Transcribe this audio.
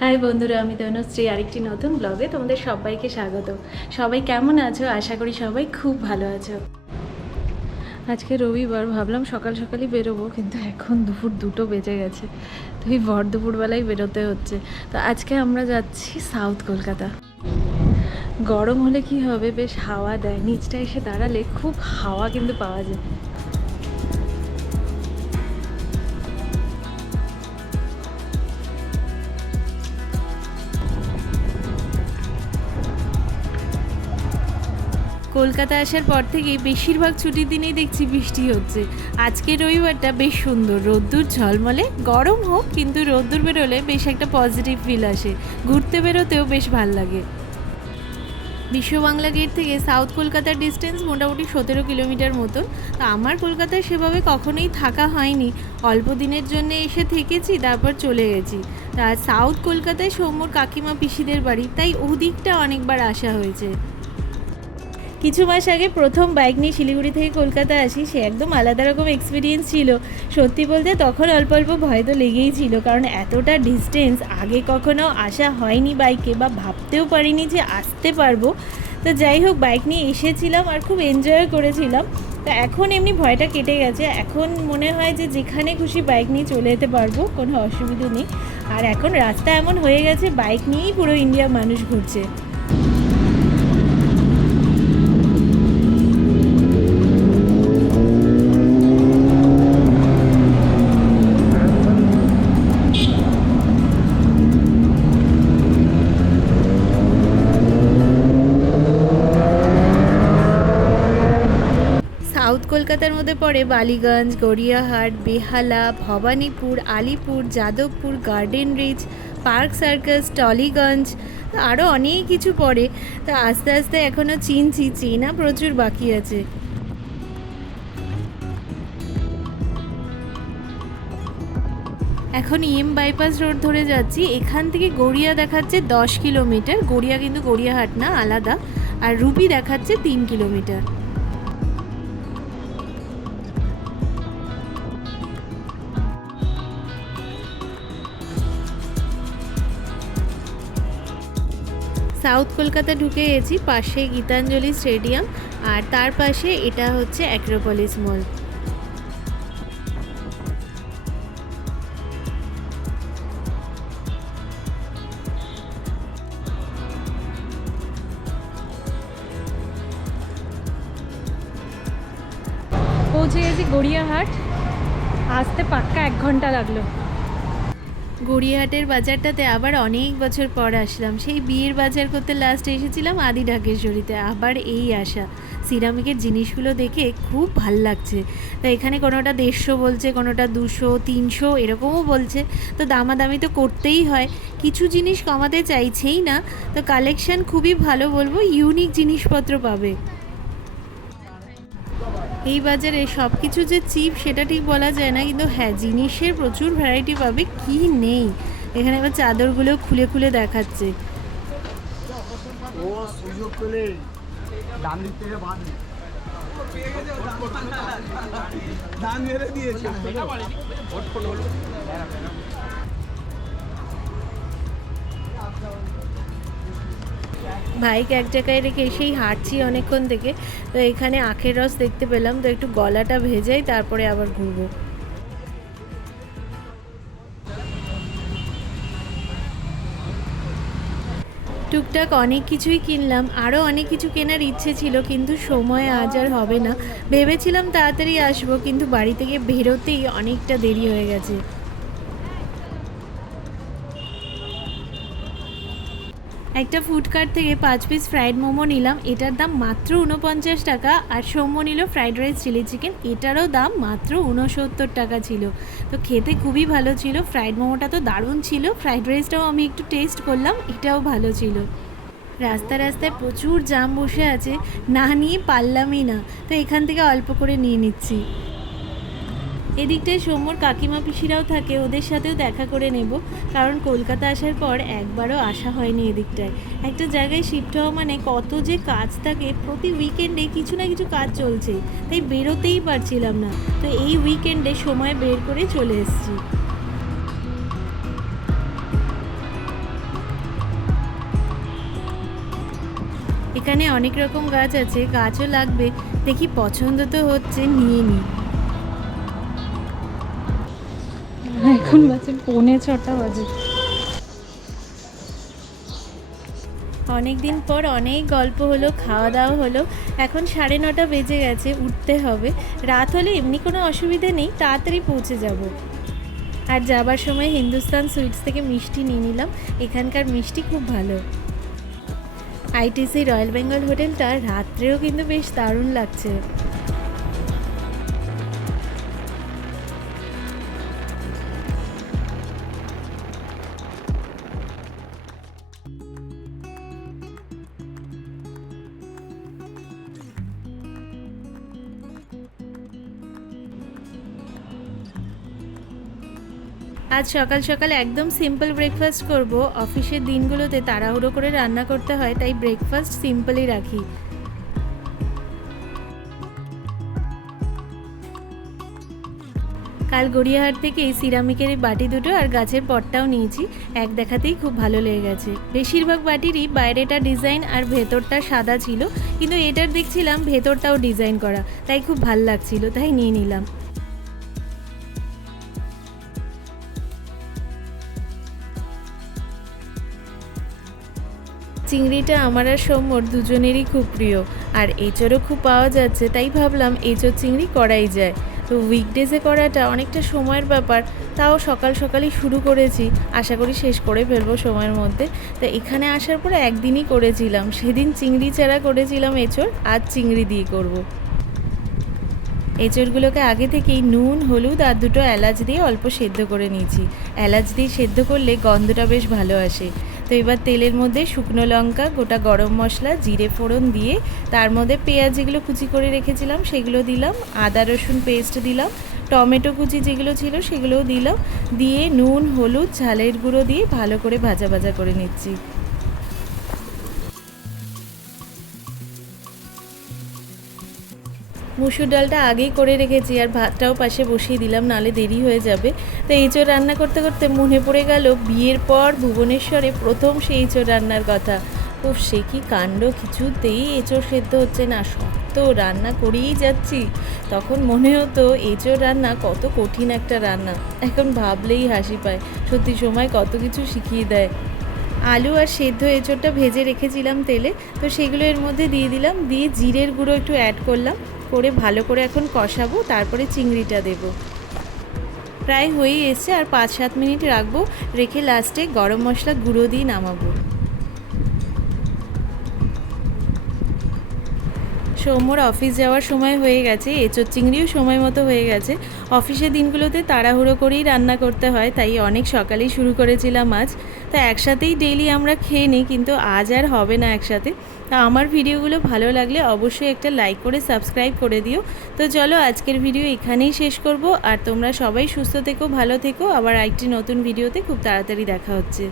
High বন্ধুরা, আমি তনুশ্রী, আরেকটি নতুন ব্লগে তোমাদের সবাইকে স্বাগত। সবাই কেমন আছো? আশা করি সবাই খুব ভালো আছো। আজকে রবিবার, ভাবলাম সকাল সকালই বেরোবো, কিন্তু এখন দুপুর দুটো বেজে গেছে। তো এই ভর দুপুরবেলায় বেরোতে হচ্ছে। তো আজকে আমরা যাচ্ছি সাউথ কলকাতা। গরম হলে কি হবে? বেশ হাওয়া দেয়। নিচটা এসে দাঁড়ালে খুব হাওয়া কিন্তু পাওয়া যায়। কলকাতা আসার পর থেকেই বেশিরভাগ ছুটির দিনেই দেখছি বৃষ্টি হচ্ছে। আজকের রবিবারটা বেশ সুন্দর। রোদ্দুর ঝলমলে। গরম হোক, কিন্তু রোদ্দুর বেরোলে বেশ একটা পজিটিভ ফিল আসে। ঘুরতে বেরোতেও বেশ ভালো লাগে। বিশ্ব বাংলা গেট থেকে সাউথ কলকাতার ডিস্টেন্স মোটামুটি সতেরো কিলোমিটার মতন। তো আমার কলকাতায় সেভাবে কখনোই থাকা হয়নি। অল্প দিনের জন্য এসে থেকেছি, তারপর চলে গেছি। তা সাউথ কলকাতায় সৌম্যর কাকিমা পিসিদের বাড়ি, তাই ওদিকটা অনেকবার আসা হয়েছে। কিছু মাস আগে প্রথম বাইক নিয়ে শিলিগুড়ি থেকে কলকাতা আসি, সে একদম আলাদা রকম এক্সপিরিয়েন্স ছিল। সত্যি বলতে তখন অল্প অল্প ভয় তো লেগেই ছিল, কারণ এতটা ডিস্টেন্স আগে কখনো আসা হয়নি বাইকে বা ভাবতেও পারিনি যে আসতে পারব। তো যাই হোক বাইক নিয়ে এসেছিলাম আর খুব এনজয় করেছিলাম। তো এখন এমনি ভয়টা কেটে গেছে। এখন মনে হয় যে যেখানে খুশি বাইক নিয়ে চলে যেতে পারব, কোনো অসুবিধা নেই। আর এখন রাস্তা এমন হয়ে গেছে বাইক নিয়েই পুরো ইন্ডিয়া মানুষ ঘুরছে। মধ্যে পড়ে Ballygunge, Gariahat, Behala, Bhowanipore, Alipore, Jadavpur, Garden Reach, Park Circus, Tollygunge আরও অনেক কিছু পড়ে। তা আস্তে আস্তে এখনও চিনছি, চেনা প্রচুর বাকি আছে। এখন ইএম বাইপাস রোড ধরে যাচ্ছি। এখান থেকে গড়িয়া দেখাচ্ছে দশ কিলোমিটার। গড়িয়া কিন্তু গড়িয়াহাট না, আলাদা। আর রুবি দেখাচ্ছে তিন কিলোমিটার। সাউথ কলকাতা ঢুকে গেছি, পাশে গীতাঞ্জলি স্টেডিয়াম, আর তার পাশে এটা হচ্ছে অ্যাক্রোপলিস মল পৌঁছে গেছি গড়িয়াহাট, আসতে পাক্কা এক ঘণ্টা লাগল। গড়িয়াহাটের বাজারটাতে আবার অনেক বছর পর আসলাম। সেই বিয়ের বাজার করতে লাস্ট এসেছিলাম আদি ঢাকেশ্বরীতে আবার এই আসা সিরামিকের জিনিসগুলো দেখে খুব ভালো লাগছে। তো এখানে কোনোটা দেড়শো বলছে, কোনোটা দুশো, তিনশো এরকমও বলছে। তো দামাদামি তো করতেই হয়। কিছু জিনিস কমাতে চাইছেই না। তো কালেকশন খুবই ভালো বলব ইউনিক জিনিসপত্র পাবে। এই বাজারে সব কিছু যে চিপ সেটা ঠিক বলা যায় না কিন্তু হ্যাঁ জিনিসের প্রচুর ভ্যারাইটি পাবে কি নেই? এখানে আবার চাদরগুলো খুলে খুলে দেখাচ্ছে। দিয়েছে। বাইক এক জায়গায় রেখে এসেই হাঁটছি অনেকক্ষণ থেকে। তো এখানে আখের রস দেখতে পেলাম, তো একটু গলাটা ভেজাই তারপরে আবার ঘুরবো। টুকটাক অনেক কিছুই কিনলাম আরও অনেক কিছু কেনার ইচ্ছে ছিল, কিন্তু সময় আজ আর হবে না। ভেবেছিলাম তাড়াতাড়ি আসব, কিন্তু বাড়ি থেকে বেরোতেই অনেকটা দেরি হয়ে গেছে। একটা ফুডকার্ট থেকে পাঁচ পিস ফ্রাইড মোমো নিলাম। এটার দাম মাত্র উনপঞ্চাশ টাকা। আর সৌম্য নিল ফ্রাইড রাইস চিলি চিকেন এটারও দাম মাত্র উনসত্তর টাকা ছিল। তো খেতে খুবই ভালো ছিল। ফ্রাইড মোমোটা তো দারুণ ছিল। ফ্রাইড রাইসটাও আমি একটু টেস্ট করলাম। এটাও ভালো ছিল। রাস্তা রাস্তায় প্রচুর জাম বসে আছে। না নিয়ে পারলামই না। তো এখান থেকে অল্প করে নিয়ে নিচ্ছি। এদিকটায় সোমর কাকিমা পিসিরাও থাকে, ওদের সাথেও দেখা করে নেব। কারণ কলকাতা আসার পর একবারও আসা হয়নি এদিকটায়। একটা জায়গায় শিফট হওয়া মানে কত যে কাজ থাকে, প্রতি উইকেন্ডে কিছু না কিছু কাজ চলছে। তাই বেরোতেই পারছিলাম না। তো এই উইকেন্ডে সময় বের করে চলে এসেছি। এখানে অনেক রকম গাছ আছে, গাছও লাগবে। দেখি পছন্দ তো হচ্ছে, নিয়ে নিই এখন বাজে পৌনে ছটা বাজে। অনেক দিন পর অনেক গল্প হলো, খাওয়া দাওয়া হলো। এখন সাড়ে নটা বেজে গেছে, উঠতে হবে। রাত হলে এমনি কোনো অসুবিধে নেই, তাড়াতাড়ি পৌঁছে যাব। আর যাবার সময় হিন্দুস্তান সুইটস থেকে মিষ্টি নিয়ে নিলাম। এখানকার মিষ্টি খুব ভালো। আইটিসি রয়্যাল বেঙ্গল হোটেলটা রাত্রেও কিন্তু বেশ দারুণ লাগছে। আজ সকাল সকাল একদম সিম্পল ব্রেকফাস্ট করব। অফিসের দিনগুলোতে তাড়াহুড়ো করে রান্না করতে হয়, তাই ব্রেকফাস্ট সিম্পলই রাখি। কাল গড়িয়াহাট থেকে এই সিরামিকের বাটি দুটো আর গাছের পটটাও নিয়েছি। এক দেখাতেই খুব ভালো লেগে গেছে। বেশিরভাগ বাটিরই বাইরেটা ডিজাইন আর ভেতরটা সাদা ছিল, কিন্তু এটার দেখছিলাম ভেতরটাও ডিজাইন করা, তাই খুব ভালো লাগছিল, তাই নিয়ে নিলাম। চিংড়িটা আমার আর সৌম্যর দুজনেরই খুব প্রিয়। আর এঁচড়ও খুব পাওয়া যাচ্ছে, তাই ভাবলাম এঁচড় চিংড়ি করাই যায়। তো উইকডেজে করাটা অনেকটা সময়ের ব্যাপার, তাও সকাল সকালই শুরু করেছি। আশা করি শেষ করে ফেলব সময়ের মধ্যে। তা এখানে আসার পরে একদিনই করেছিলাম, সেদিন চিংড়ি ছাড়া করেছিলাম এঁচড়, আজ চিংড়ি দিয়ে করব। এঁচড়গুলোকে আগে থেকেই নুন, হলুদ আর দুটো এলাচ দিয়ে অল্প সেদ্ধ করে নিয়েছি। এলাচ দিয়ে সেদ্ধ করলে গন্ধটা বেশ ভালো আসে। তো এবার তেলের মধ্যে শুকনো লঙ্কা, গোটা গরম মশলা, জিরে ফোড়ন দিয়ে তার মধ্যে পেঁয়াজ যেগুলো কুচি করে রেখেছিলাম সেগুলো দিলাম, আদা, রসুন পেস্ট দিলাম, টমেটো কুচি যেগুলো ছিল সেগুলোও দিলাম, দিয়ে নুন, হলুদ, ঝালের গুঁড়ো দিয়ে ভালো করে ভাজা ভাজা করে নিচ্ছি। মুসুর ডালটা আগেই করে রেখেছি আর ভাতটাও পাশে বসিয়ে দিলাম, নালে দেরি হয়ে যাবে। তো এঁচোড় রান্না করতে করতে মনে পড়ে গেল, বিয়ের পর ভুবনেশ্বরে প্রথম সেই এঁচোড় রান্নার কথা। ও সে কি কাণ্ড, কিছুতেই এঁচোড় সেদ্ধ হচ্ছে না, শক্ত রান্না করেই যাচ্ছি। তখন মনে হতো এঁচোড় রান্না কত কঠিন একটা রান্না, এখন ভাবলেই হাসি পায়, সত্যি সময় কত কিছু শিখিয়ে দেয়। আলু আর সেদ্ধ এঁচোড়টা ভেজে রেখেছিলাম তেলে, তো সেগুলো এর মধ্যে দিয়ে দিলাম, দিয়ে জিরের গুঁড়ো একটু অ্যাড করলাম। করে ভালো করে এখন কষাবো, তারপরে চিংড়িটা দেব। প্রায় হয়েই এসছে, আর পাঁচ সাত মিনিট রাখব, রেখে লাস্টে গরম মশলা গুঁড়ো দিয়ে নামাবো। সৌম্যর অফিস যাওয়ার সময় হয়ে গেছে, এঁচোর চিংড়িও সময় মতো হয়ে গেছে। অফিসের দিনগুলোতে তাড়াহুড়ো করেই রান্না করতে হয়, তাই অনেক সকালেই শুরু করেছিলাম আজ। তা একসাথেই ডেইলি আমরা খেয়ে নিই, কিন্তু আজ আর হবে না একসাথে। তা আমার ভিডিওগুলো ভালো লাগলে অবশ্যই একটা লাইক করে সাবস্ক্রাইব করে দিও। তো চলো আজকের ভিডিও এখানেই শেষ করব, আর তোমরা সবাই সুস্থ থেকো, ভালো থেকো। আবার একটি নতুন ভিডিওতে খুব তাড়াতাড়ি দেখা হচ্ছে।